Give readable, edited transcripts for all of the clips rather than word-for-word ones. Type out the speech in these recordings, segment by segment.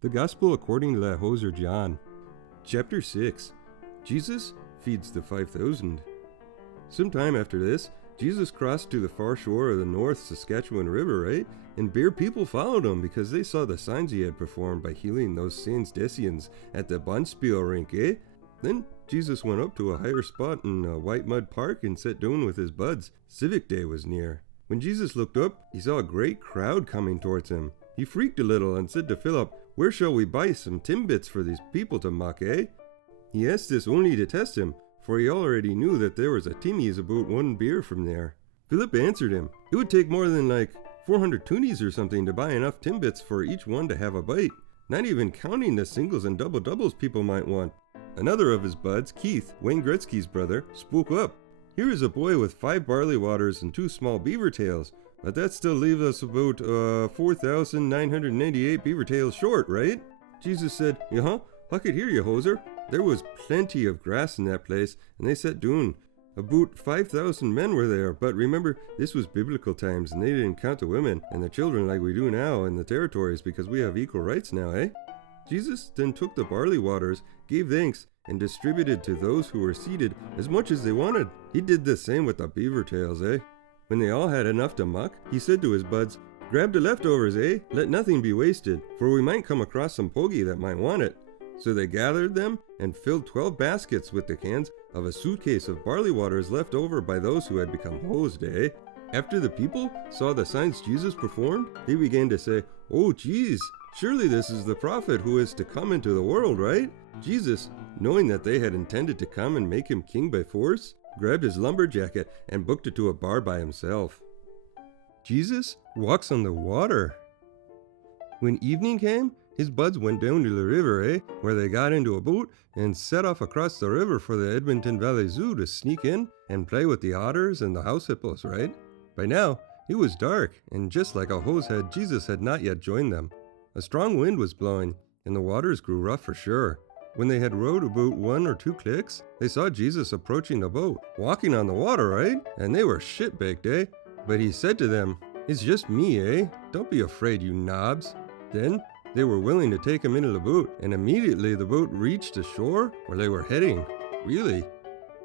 The Gospel according to that hoser John. Chapter 6. Jesus feeds the 5,000. Sometime after this, Jesus crossed to the far shore of the North Saskatchewan River, right? And bare people followed him because they saw the signs he had performed by healing those Sains-Decians at the Bonspiel rink, eh? Then Jesus went up to a higher spot in a white mud park and sat down with his buds. Civic Day was near. When Jesus looked up, he saw a great crowd coming towards him. He freaked a little and said to Philip, "Where shall we buy some timbits for these people to mock, eh?" He asked this only to test him, for he already knew that there was a Timmy's about one beer from there. Philip answered him, "It would take more than 400 toonies or something to buy enough timbits for each one to have a bite, not even counting the singles and double-doubles people might want." Another of his buds, Keith, Wayne Gretzky's brother, spoke up. "Here is a boy with 5 barley waters and 2 small beaver tails, but that still leaves us about 4,998 beaver tails short, right?" Jesus said, "Uh-huh, I could hear you, hoser." There was plenty of grass in that place, and they sat down. About 5,000 men were there, but remember, this was biblical times, and they didn't count the women and the children like we do now in the territories because we have equal rights now, eh? Jesus then took the barley waters, gave thanks, and distributed to those who were seated as much as they wanted. He did the same with the beaver tails, eh? When they all had enough to muck, he said to his buds, "Grab the leftovers, eh? Let nothing be wasted, for we might come across some pogie that might want it." So they gathered them and filled 12 baskets with the cans of a suitcase of barley waters left over by those who had become hosed, eh? After the people saw the signs Jesus performed, they began to say, "Oh, geez, surely this is the prophet who is to come into the world, right?" Jesus, knowing that they had intended to come and make him king by force, grabbed his lumberjacket and booked it to a bar by himself. Jesus walks on the water. When evening came, his buds went down to the river, where they got into a boat and set off across the river for the Edmonton Valley Zoo to sneak in and play with the otters and the house hippos, right? By now, it was dark, and just like a hosehead, Jesus had not yet joined them. A strong wind was blowing, and the waters grew rough for sure. When they had rowed about 1 or 2 clicks, they saw Jesus approaching the boat, walking on the water, right? And they were shit-baked, eh? But he said to them, "It's just me, eh? Don't be afraid, you knobs." Then they were willing to take him into the boat, and immediately the boat reached the shore where they were heading. Really?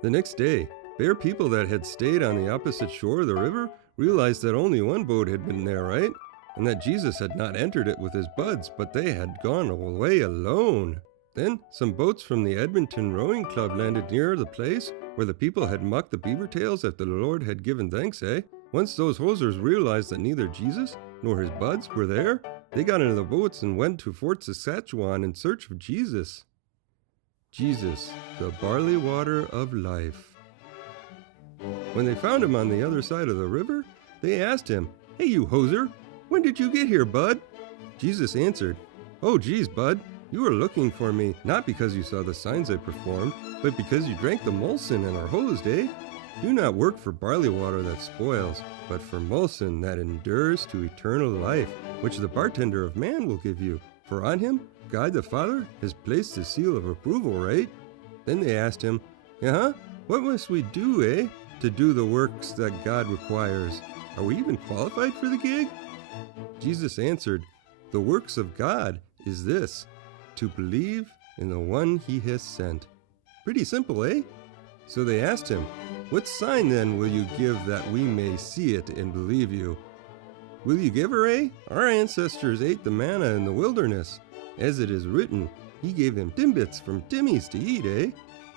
The next day, bare people that had stayed on the opposite shore of the river realized that only one boat had been there, right? And that Jesus had not entered it with his buds, but they had gone away alone. Then some boats from the Edmonton Rowing Club landed near the place where the people had mucked the beaver tails after the Lord had given thanks, eh? Once those hosers realized that neither Jesus nor his buds were there, they got into the boats and went to Fort Saskatchewan in search of Jesus. Jesus, the barley water of life. When they found him on the other side of the river, they asked him, "Hey, you hoser, when did you get here, bud?" Jesus answered, "Oh, geez, bud, you were looking for me not because you saw the signs I performed, but because you drank the Molson and are hosed, eh? Do not work for barley water that spoils, but for Molson that endures to eternal life, which the bartender of man will give you. For on him, God the Father has placed his seal of approval, right?" Then they asked him, "What must we do, to do the works that God requires? Are we even qualified for the gig?" Jesus answered, "The works of God is this, to believe in the one he has sent." Pretty simple, eh? So they asked him, "What sign then will you give that we may see it and believe you?" "Will you give her, eh? Our ancestors ate the manna in the wilderness. As it is written, he gave them timbits from Timmy's to eat, eh?"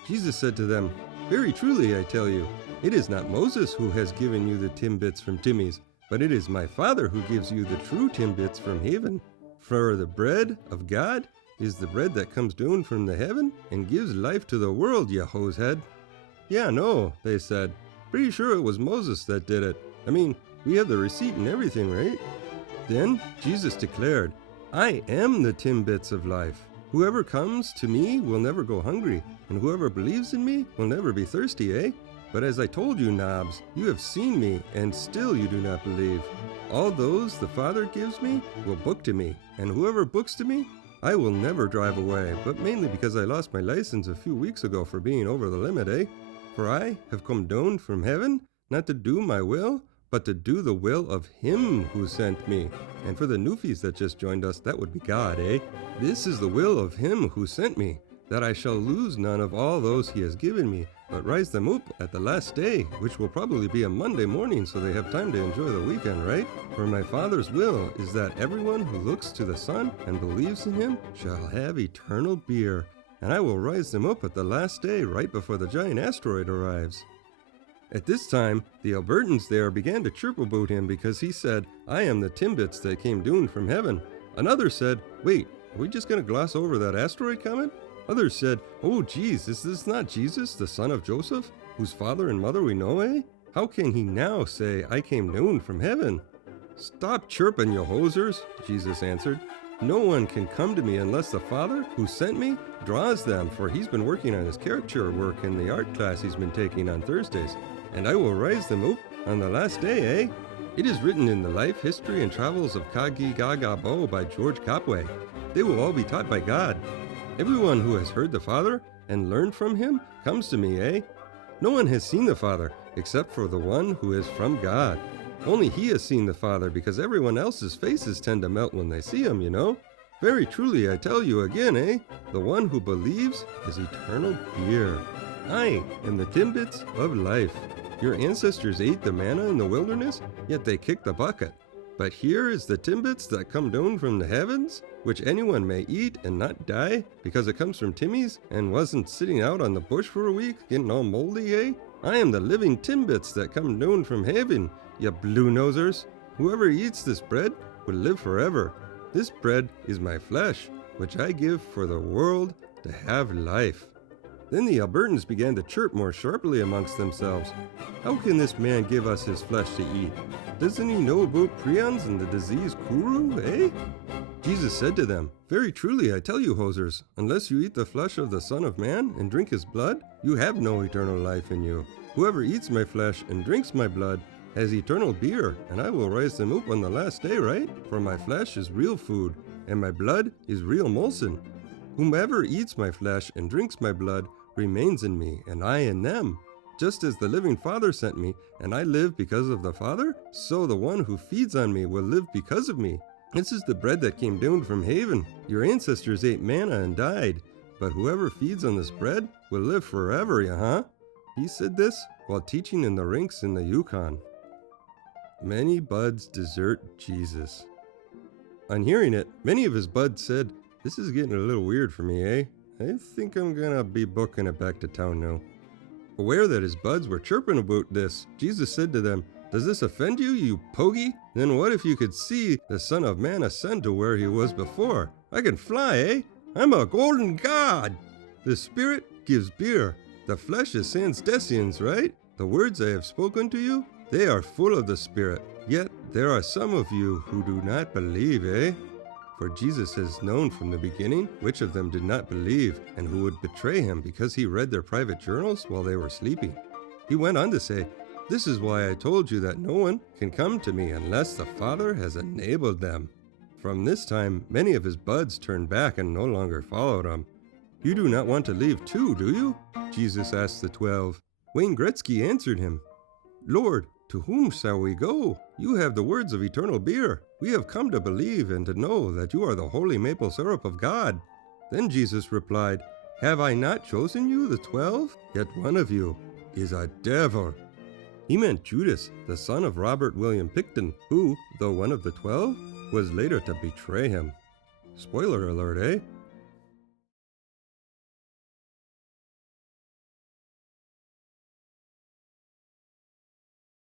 Jesus said to them, "Very truly I tell you, it is not Moses who has given you the timbits from Timmy's, but it is my Father who gives you the true timbits from heaven. For the bread of God is the bread that comes down from the heaven and gives life to the world, ya hosehead." "Yeah, no," they said. "Pretty sure it was Moses that did it. I mean, we have the receipt and everything, right?" Then Jesus declared, "I am the timbits of life. Whoever comes to me will never go hungry, and whoever believes in me will never be thirsty, eh? But as I told you, knobs, you have seen me, and still you do not believe. All those the Father gives me will book to me, and whoever books to me, I will never drive away, but mainly because I lost my license a few weeks ago for being over the limit, eh? For I have come down from heaven, not to do my will, but to do the will of him who sent me. And for the newfies that just joined us, that would be God, eh? This is the will of him who sent me, that I shall lose none of all those he has given me, but rise them up at the last day, which will probably be a Monday morning, so they have time to enjoy the weekend, right? For my Father's will is that everyone who looks to the Son and believes in him shall have eternal beer, and I will rise them up at the last day, right before the giant asteroid arrives. At this time, the Albertans there began to chirp about him because he said, I am the Timbits that came down from heaven. Another said, wait, are we just going to gloss over that asteroid coming? Others said, oh geez, is this not Jesus, the son of Joseph, whose father and mother we know, eh? How can he now say, I came down from heaven? Stop chirping, you hosers, Jesus answered. No one can come to me unless the Father, who sent me, draws them, for he's been working on his caricature work in the art class he's been taking on Thursdays. And I will rise them up on the last day, eh? It is written in the life, history, and travels of Kagi Gaga Bo by George Copway. They will all be taught by God. Everyone who has heard the Father and learned from him comes to me, eh? No one has seen the Father except for the one who is from God. Only he has seen the Father because everyone else's faces tend to melt when they see him, you know? Very truly, I tell you again, eh? The one who believes is eternal beer. I am the Timbits of life. Your ancestors ate the manna in the wilderness, yet they kicked the bucket. But here is the Timbits that come down from the heavens, which anyone may eat and not die, because it comes from Timmy's and wasn't sitting out on the bush for a week, getting all moldy, eh? I am the living Timbits that come down from heaven, you blue-nosers. Whoever eats this bread will live forever. This bread is my flesh, which I give for the world to have life. Then the Albertans began to chirp more sharply amongst themselves. How can this man give us his flesh to eat? Doesn't he know about prions and the disease Kuru, eh? Jesus said to them, Very truly I tell you, hosers, unless you eat the flesh of the Son of Man and drink his blood, you have no eternal life in you. Whoever eats my flesh and drinks my blood has eternal beer, and I will raise them up on the last day, right? For my flesh is real food, and my blood is real molson. Whomever eats my flesh and drinks my blood remains in me, and I in them. Just as the living Father sent me, and I live because of the Father, so the one who feeds on me will live because of me. This is the bread that came down from heaven. Your ancestors ate manna and died, but whoever feeds on this bread will live forever, huh? He said this while teaching in the rinks in the Yukon. Many buds desert Jesus. On hearing it, many of his buds said, This is getting a little weird for me, eh? I think I'm gonna be booking it back to town now. Aware that his buds were chirping about this, Jesus said to them, Does this offend you, you pogey? Then what if you could see the Son of Man ascend to where he was before? I can fly, eh? I'm a golden god! The Spirit gives beer. The flesh is sans decians, right? The words I have spoken to you, they are full of the Spirit. Yet there are some of you who do not believe, eh? For Jesus has known from the beginning which of them did not believe and who would betray him because he read their private journals while they were sleeping. He went on to say, This is why I told you that no one can come to me unless the Father has enabled them. From this time, many of his buds turned back and no longer followed him. You do not want to leave too, do you? Jesus asked the 12. Wayne Gretzky answered him, Lord, to whom shall we go? You have the words of eternal beer. We have come to believe and to know that you are the holy maple syrup of God. Then Jesus replied, Have I not chosen you, the 12? Yet one of you is a devil. He meant Judas, the son of Robert William Picton, who, though one of the 12, was later to betray him. Spoiler alert, eh?